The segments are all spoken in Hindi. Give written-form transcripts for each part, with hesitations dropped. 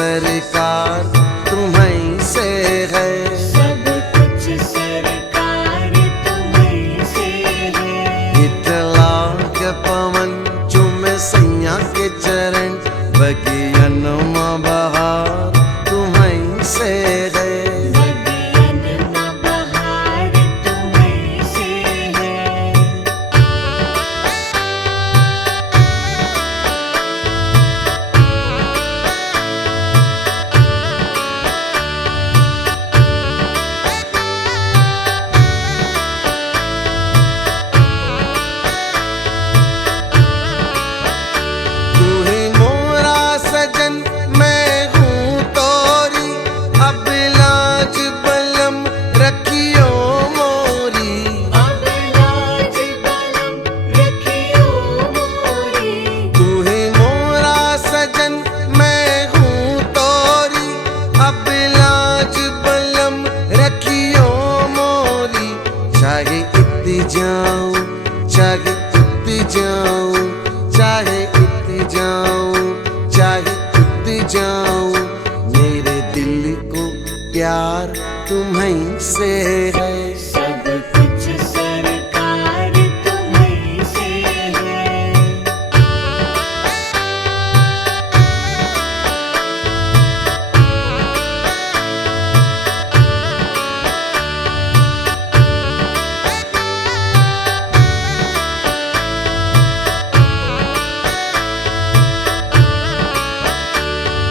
सरकार तुम्हीं से है। सब कुछ सरकार तुम्हीं से है। इतला के पवन चूमे सैया के चरण, बगियन में बहार तुम्हीं से है। बगियन में बहार तुम्हीं से है। तू ही मोरा सजन मैं हूँ तोरी, अब लाज बलम रखियो मोरी। अब लाज बलम रखियो मोरी। तू ही मोरा सजन मैं हूँ तोरी, अब लाज बलम रखियो मोरी। चाहे इत जाऊं चाहे उत जाऊं, चाहे इत जाऊं चाहे उत जाऊं, मेरे दिल को प्यार तुम्हीं से है। सब कुछ सरकार तुम्हीं से है।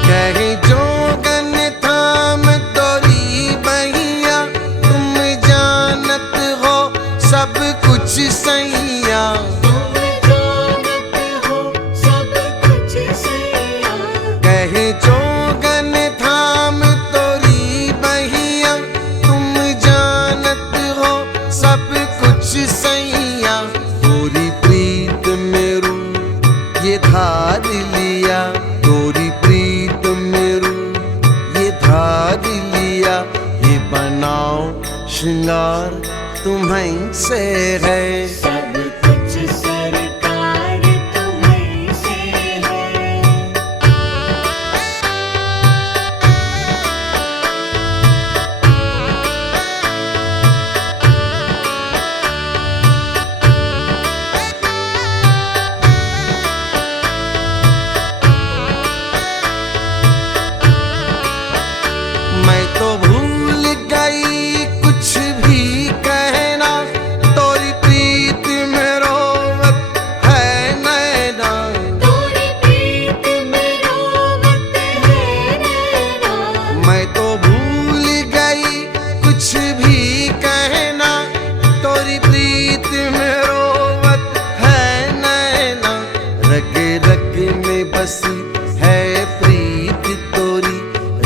कहे जोगन थाम तोरी बहिया, तुम जानत हो सब कुछ सैया। तुम जानत हो सब कुछ सैया। कहे जोगन थाम तोरी बहिया, तुम जानत हो सब कुछ सैया। तोरी प्रीत मेरू ये धार लिया, तोरी प्रीत मेरू ये धार लिया। ये बनाओ श्रृंगार तुम्हीं से है। सब कुछ सरकार तुम्हीं से है। मैं तो भूल गई कुछ भी कहना, तोरी प्रीत में रोवत है नैना। तोरी प्रीत में रोवत है नैना। मैं तो भूल गई कुछ भी कहना, तोरी प्रीत में रोवत है नैना। रग रग में बसी है प्रीत तोरी,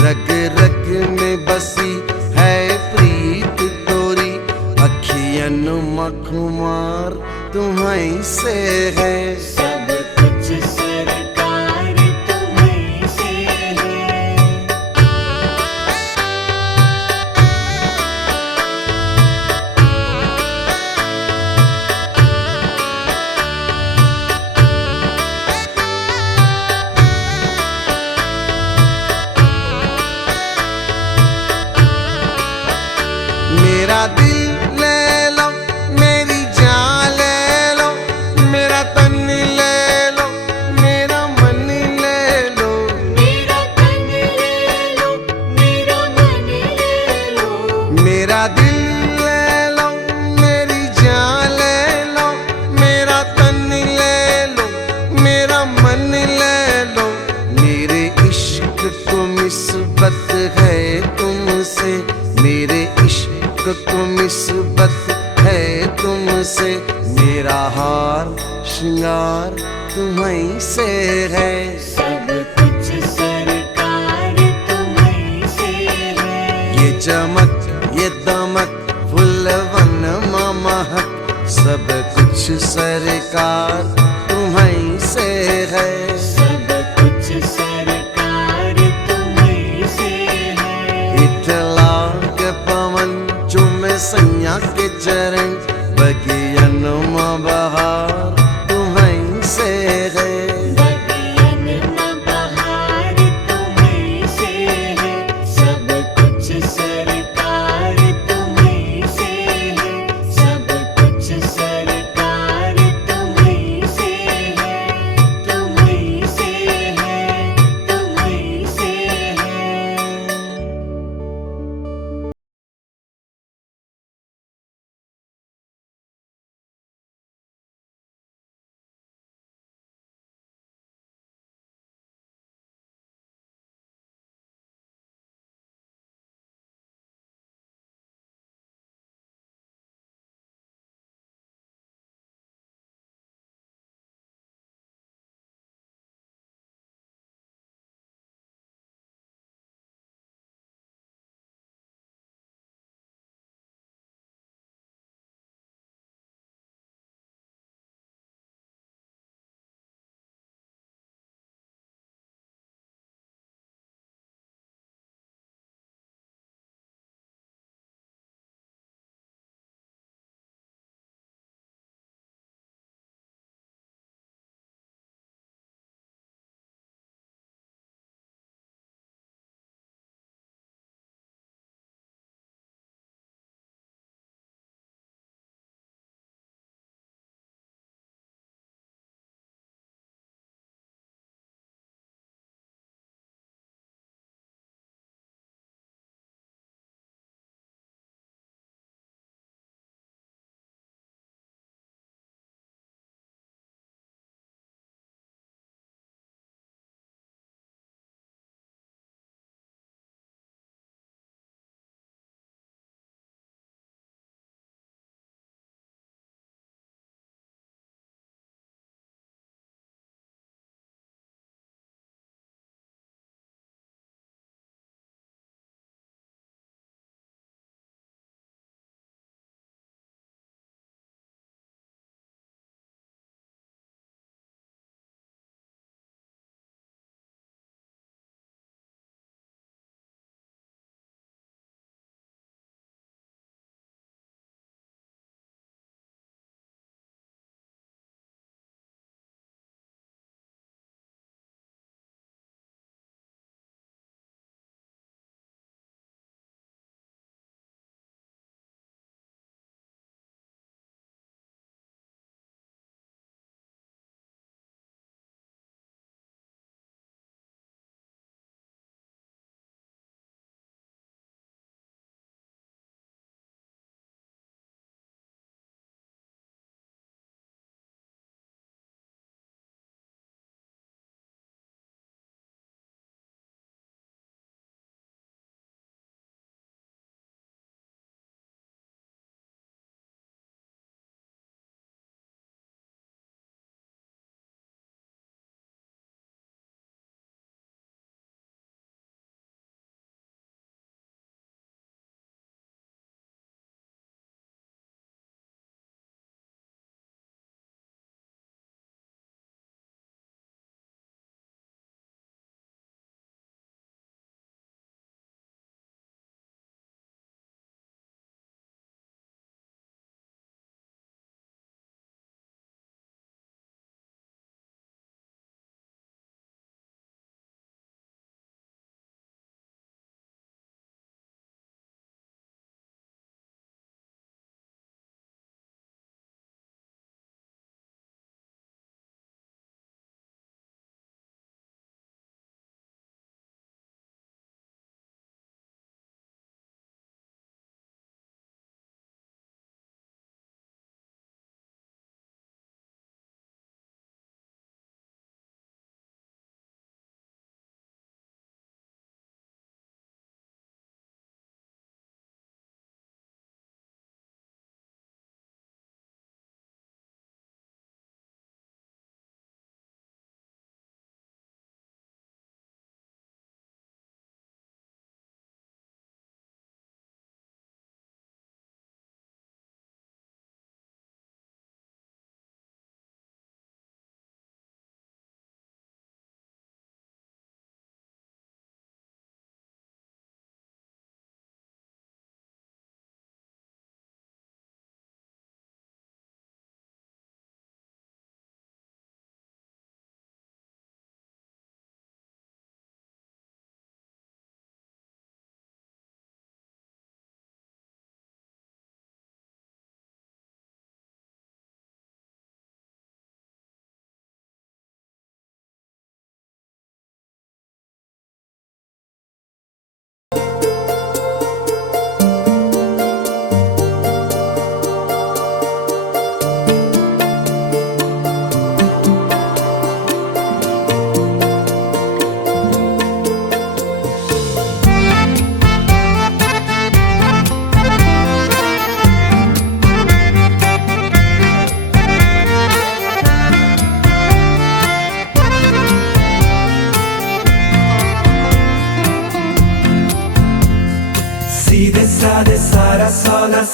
रग रग में बसी है प्रीत तोरी। अखियन मखुमार तुम्हीं से है। सब कुछ सरकार तुम्हीं से है। मेरा दिल ले लो, मेरी जान ले लो, मेरा तन ले लो, मेरा मन ले लो। मेरा तन ले लो, मेरा मन ले लो। मेरा दिल ले लो, मेरी जान ले लो, मेरा तन ले लो, मेरा मन ले लो। मेरे इश्क को निस्बत है तुमसे, मेरे इश्क को निस्बत है तुमसे। मेरा हार श्रृंगार तुम्हीं से है। सब कुछ सरकार तुम्हीं से है। ये चमक ये दमक फुलवन महक, सब कुछ सरकार तुम्हीं से है। सब कुछ सरकार तुम्हीं से है। इतला के पवन चूमे सैया के चरण, बगियन में बहार तुम्हीं से है। बगियन में बहार तुम्हीं से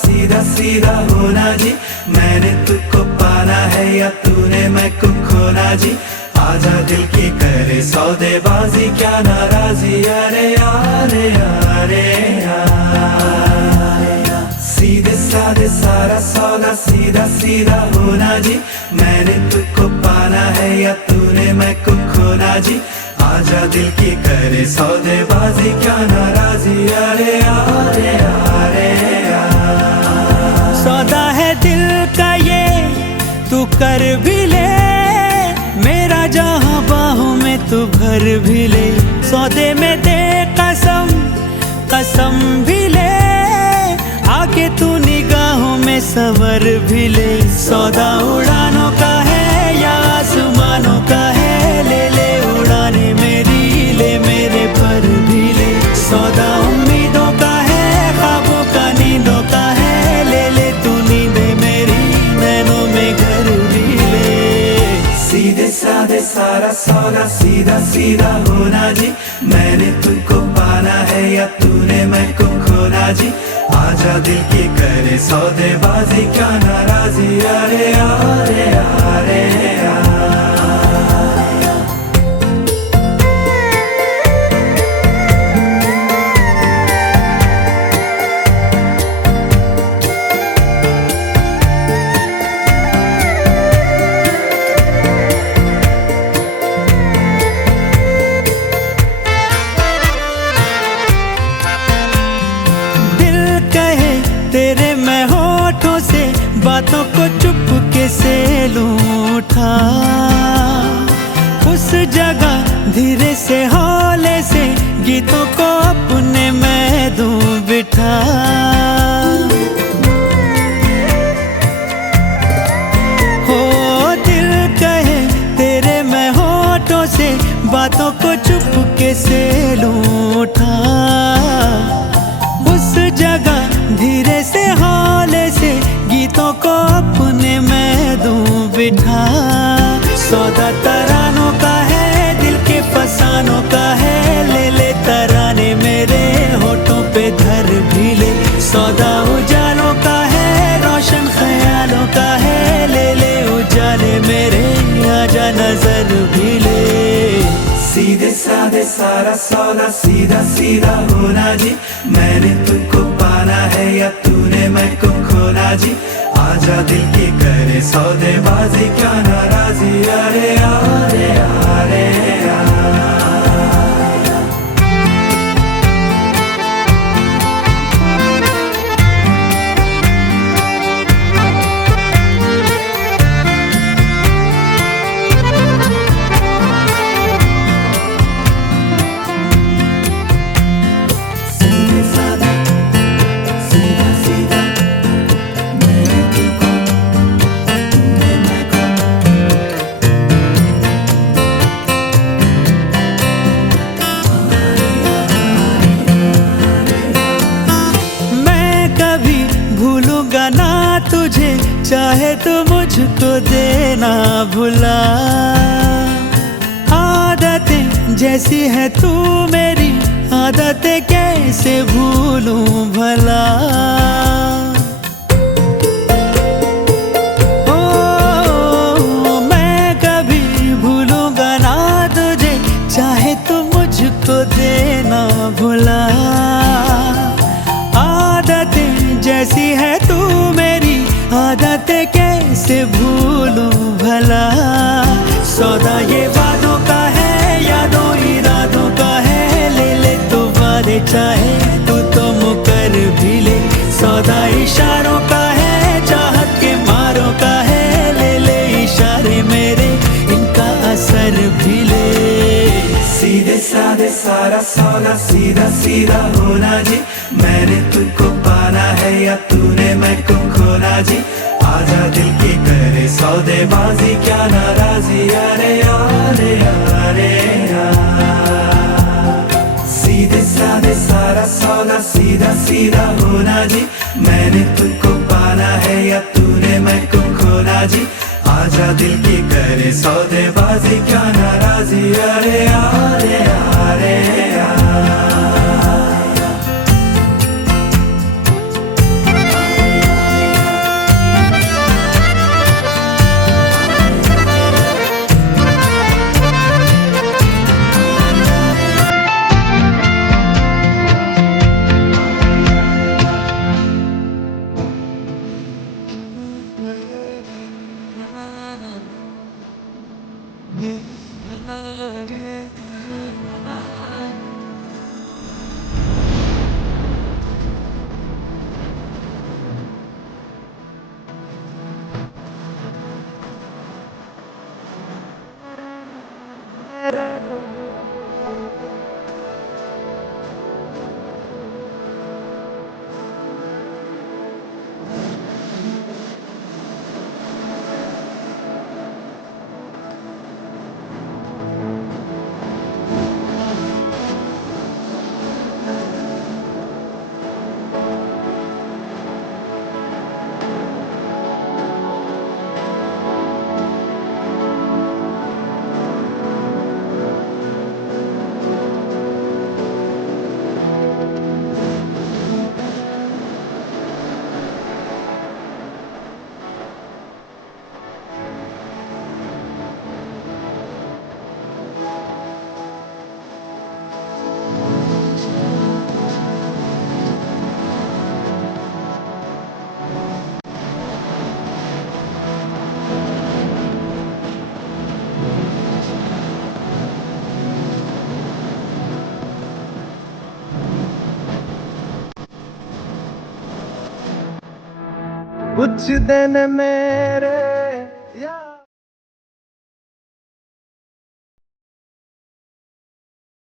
सीधा सीधा होना जी, मैंने तुझको पाना है या तूने मैं को खोना जी, आजा दिल की करे सौदेबाजी क्या नाराजी, अरे अरे अरे सीधे साधे सारा सौदा सीधा सीधा होना जी, मैंने तुझको पाना है या तूने मैं को खोना जी, आजा दिल की करे सौदेबाजी क्या नाराजी, अरे अरे अरे सौदा है दिल का ये तू कर भी ले, मेरा जहां बाहों में तू भर भी ले, सौदे में दे कसम कसम भी ले, आके तू निगाहों में सवर भी ले, सौदा उड़ानों का है या आसमानों का है, ले ले उड़ाने मेरी ले मेरे पर भी ले, सौदा उम्मीदों का है ख्वाबों का नींदों का है, ले ले तू नींदे मेरी नैनों में घर भी ले, सीधे साधे सारा सौदा सीधा सीधा होना जी, मैंने तुझको पाना है या तूने मैं को खोना जी, आजा दिल की करे सौदेबाजी क्या नाराजी, अरे अरे अरे तेरे मैं होठों से बातों को चुपके से लूटा, उस जगह धीरे से हौले से गीतों को अपने मैं दूं बिठा, हो दिल कहे तेरे मैं होठों से बातों को चुपके से लूटा, उस जगह धीरे से हौले से गीतों को अपने मैं दूं बिठा, सौदा तरानों का है दिल के फसानों का है, ले ले तराने मेरे होठों पे धर भी ले, सौदा उजालों का है रोशन ख्यालों का है, ले ले उजाले मेरे आजा नजर भी ले, सीधे साधे सारा सौदा सीधा सीधा होना जी, मैंने तुझको पाना है या तूने मैं को खोना जी, आजा दिल की करे सौदेबाजी क्या नाराजी, अरे अरे अरे तुझे चाहे तो मुझको देना भुला, आदतें जैसी है तू मेरी आदतें कैसे भूलूं भला, ओ मैं कभी भूलूंगा ना तुझे चाहे तो मुझको देना भुला, आदतें जैसी है तू मेरी आदतें कैसे भूलूं भला, सौदा ये वादों का है यादों इरादों का है, ले ले तो वादे चाहे तू तो मुकर भी ले, सौदा इशारों का है चाहत के मारों का है, ले ले इशारे मेरे इनका असर भी ले, सीधे साधे सारा सौदा सीधा सीधा होना जी, मैंने तुझको पाना है या तूने मैं को खोना जी, आजा दिल की करे सौदेबाजी क्या नाराजी, अरे अरे अरे सीधे साधे सारा सौदा सीधा सीधा होना जी, मैंने तुझको पाना है या तूने मैं को खोना जी, आजा दिल की करे सौदेबाजी क्या नाराजी, अरे अरे अरे कुछ दिन मेरे